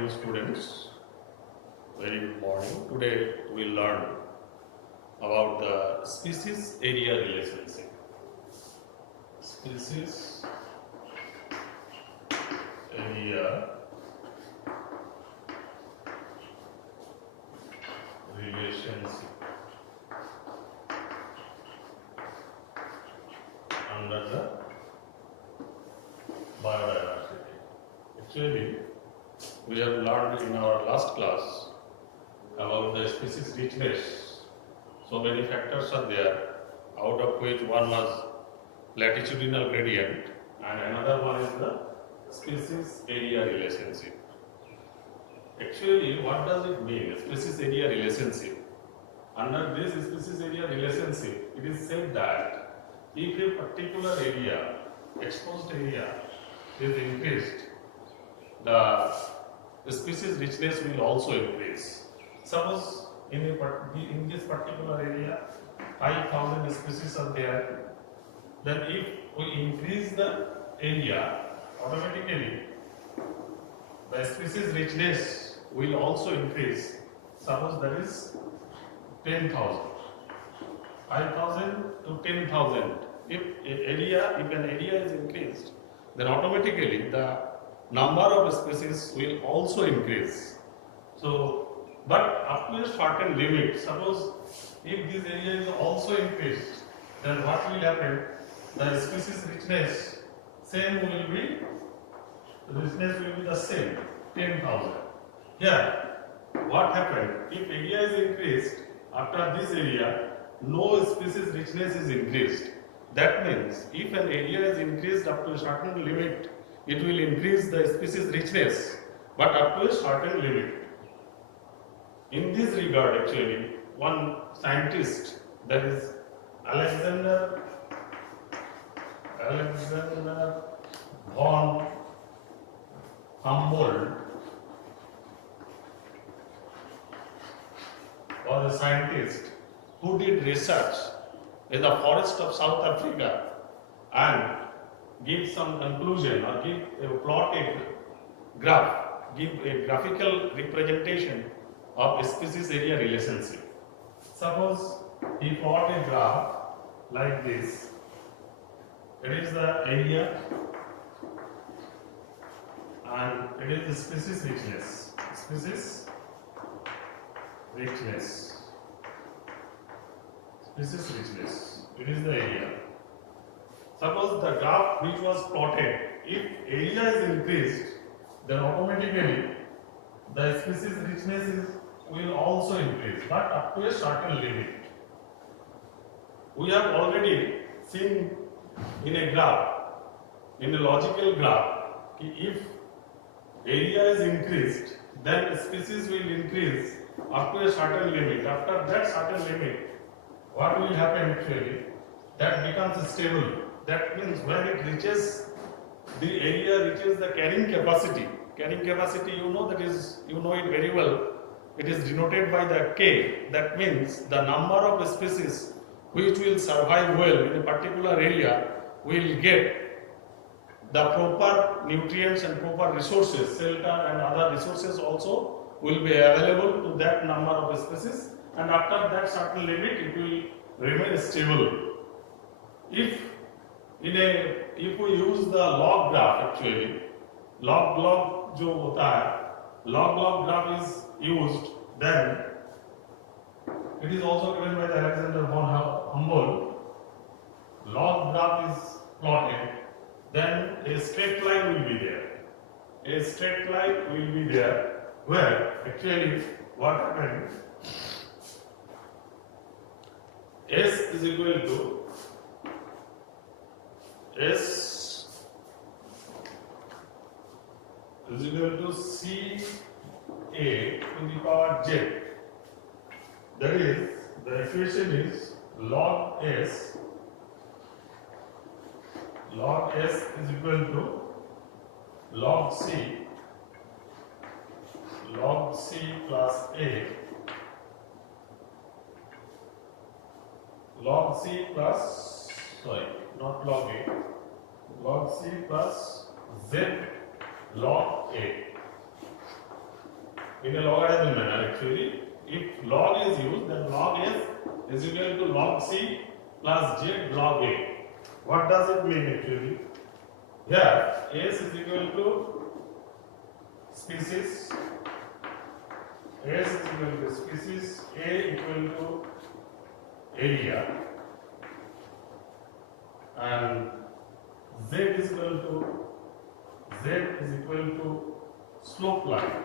morning, students. Very good morning. Today we will learn about the species area relationship. Species area relationship under the biodiversity. Actually, we have learned in our last class about the species richness. So many factors are there, out of which one was latitudinal gradient and another one is the species area relationship. Actually, what does it mean, species area relationship? Under this species area relationship, it is said that if a particular area, exposed area, is increased, the species richness will also increase. Suppose in this particular area 5,000 species are there, then if we increase the area, automatically the species richness will also increase. Suppose that is 10,000, 5,000 to 10,000. If an area is increased, then automatically the number of species will also increase. So, but up to a certain limit, suppose if this area is also increased, then what will happen? The species richness will be the same, 10,000. Here, what happened? If area is increased, after this area, no species richness is increased. That means, if an area is increased up to a certain limit, it will increase the species richness, but up to a certain limit. In this regard, actually, one scientist, that is Alexander von Humboldt, was a scientist who did research in the forest of South Africa and give some conclusion or give a plotted graph, give a graphical representation of species area relationship. Suppose he plot a graph like this. It is the area and it is the species richness. Species richness. Species richness. It is the area. Suppose the graph which was plotted, if area is increased, then automatically the species richness will also increase, but up to a certain limit. We have already seen in a graph, in a logical graph, if area is increased, then species will increase up to a certain limit. After that certain limit, what will happen actually? That becomes stable. That means when it reaches, the area reaches the carrying capacity. Carrying capacity, you know it very well. It is denoted by the K. That means the number of species which will survive well in a particular area will get the proper nutrients and proper resources, shelter and other resources also will be available to that number of species, and after that certain limit it will remain stable. If we use the log graph, actually log जो होता है, log graph is used, then it is also given by the Alexander von Humboldt. Log graph is plotted, then a straight line will be there. A straight line will be there where actually what happens? S is equal to CA to the power Z. That is, the equation is log S is equal to log C plus A log C plus, not log A, log C plus Z log A. in a logarithm manner actually. If log is used, then log S is equal to log C plus Z log A. What does it mean actually? Here S is equal to species, S is equal to species, A equal to area, and Z is equal to slope line.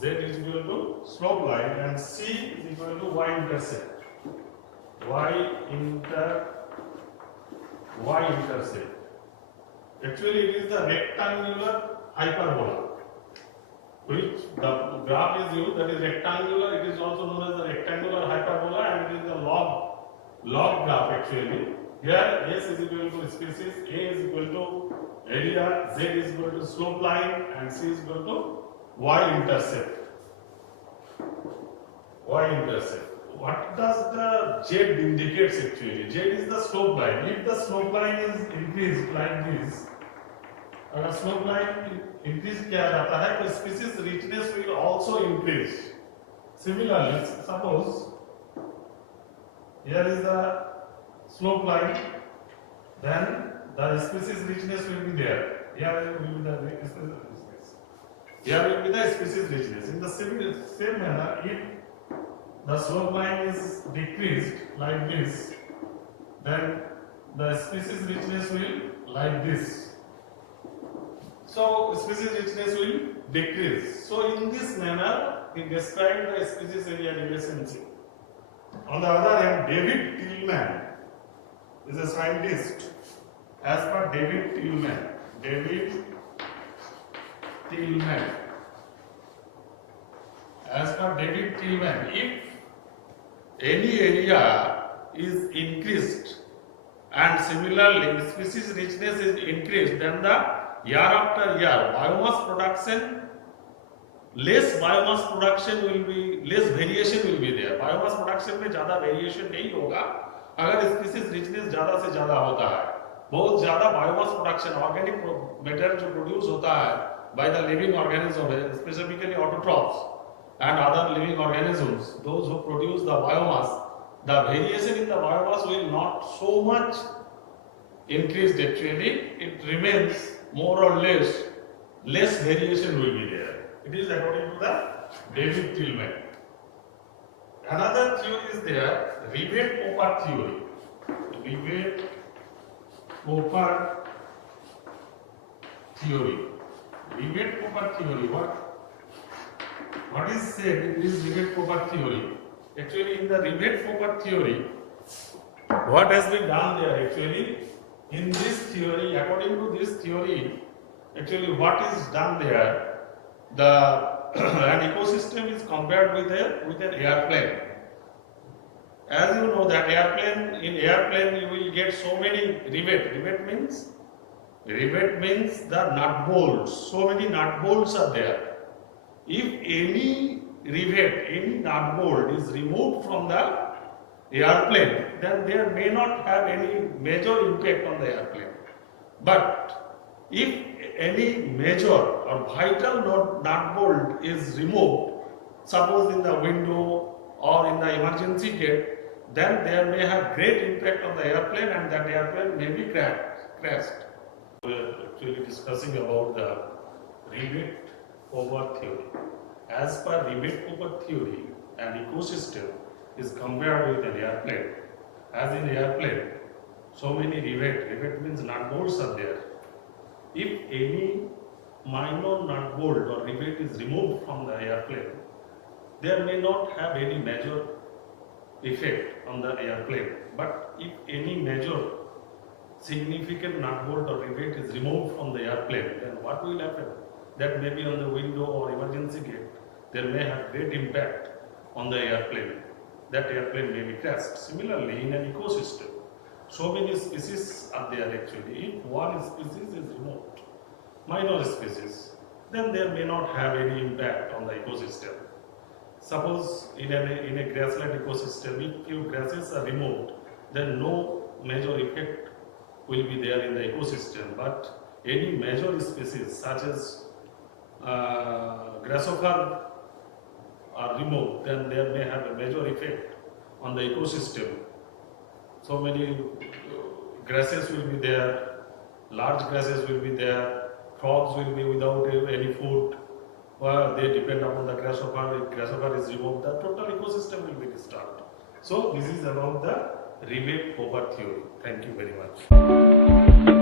Z is equal to slope line, and C is equal to y-intercept. Y-intercept. Actually, it is the rectangular hyperbola, which the graph is used, that is rectangular. It is also known as the rectangular hyperbola, and it is the log graph actually. Here S is equal to species, A is equal to area, Z is equal to slope line, and C is equal to y-intercept. What does the Z indicates actually? Z is the slope line. If the slope line is increased like this, अगर slope line increase किया जाता है तो species richness will also increase. Similarly, suppose here is the slope line, then the species richness will be there. Here will be the species richness. Here will be the species richness. In the same manner, if the slope line is decreased like this, then the species richness will like this. So species richness will decrease. So in this manner, we describe the species area relationship. On the other hand, David Tillman is a scientist. As per David Tillman, if any area is increased and similarly species richness is increased, then the year after year biomass production, less variation will be there. Biomass production में ज़्यादा variation नहीं होगा अगर species richness ज़्यादा से ज़्यादा होता है. बहुत ज़्यादा biomass production, organic matter जो produce होता है by the living organisms, specifically autotrophs and other living organisms, those who produce the biomass, the variation in the biomass will not so much increased actually. It remains more or less variation will be there. It is according to the David Tillman. Another theory is there, Ribet-Popper theory. Ribet-Popper theory. What is said in this Ribet-Popper theory? Actually, in the Ribet-Popper theory, what has been done there actually? In this theory, according to this theory, actually what is done there, an ecosystem is compared with an airplane. As you know that in airplane you will get so many rivet. Rivet means the nut bolts. So many nut bolts are there. If any rivet, any nut bolt is removed from the airplane, then there may not have any major impact on the airplane. But if any major or vital nut bolt is removed, suppose in the window or in the emergency gate, then there may have great impact on the airplane and that airplane may be crashed. We are actually discussing about the Ribet-Popper theory. As per Ribet-Popper theory, an ecosystem is compared with an airplane. As in airplane, so many rivet means nut bolts are there. If any minor nut bolt or rivet is removed from the airplane, there may not have any major effect on the airplane. But if any major significant nut bolt or rivet is removed from the airplane, then what will happen? That may be on the window or emergency gate, there may have great impact on the airplane. That airplane may be crashed. Similarly, in an ecosystem, so many species are there actually. If one species is removed, minor species, then there may not have any impact on the ecosystem. Suppose in a grassland ecosystem, if few grasses are removed, then no major effect will be there in the ecosystem. But any major species such as grasshopper are removed, then they may have a major effect on the ecosystem. So many grasses will be there, large grasses will be there, frogs will be without any food, or they depend upon the grasshopper. If grasshopper is removed, the total ecosystem will be disturbed. So this is about the rebate over theory. Thank you very much.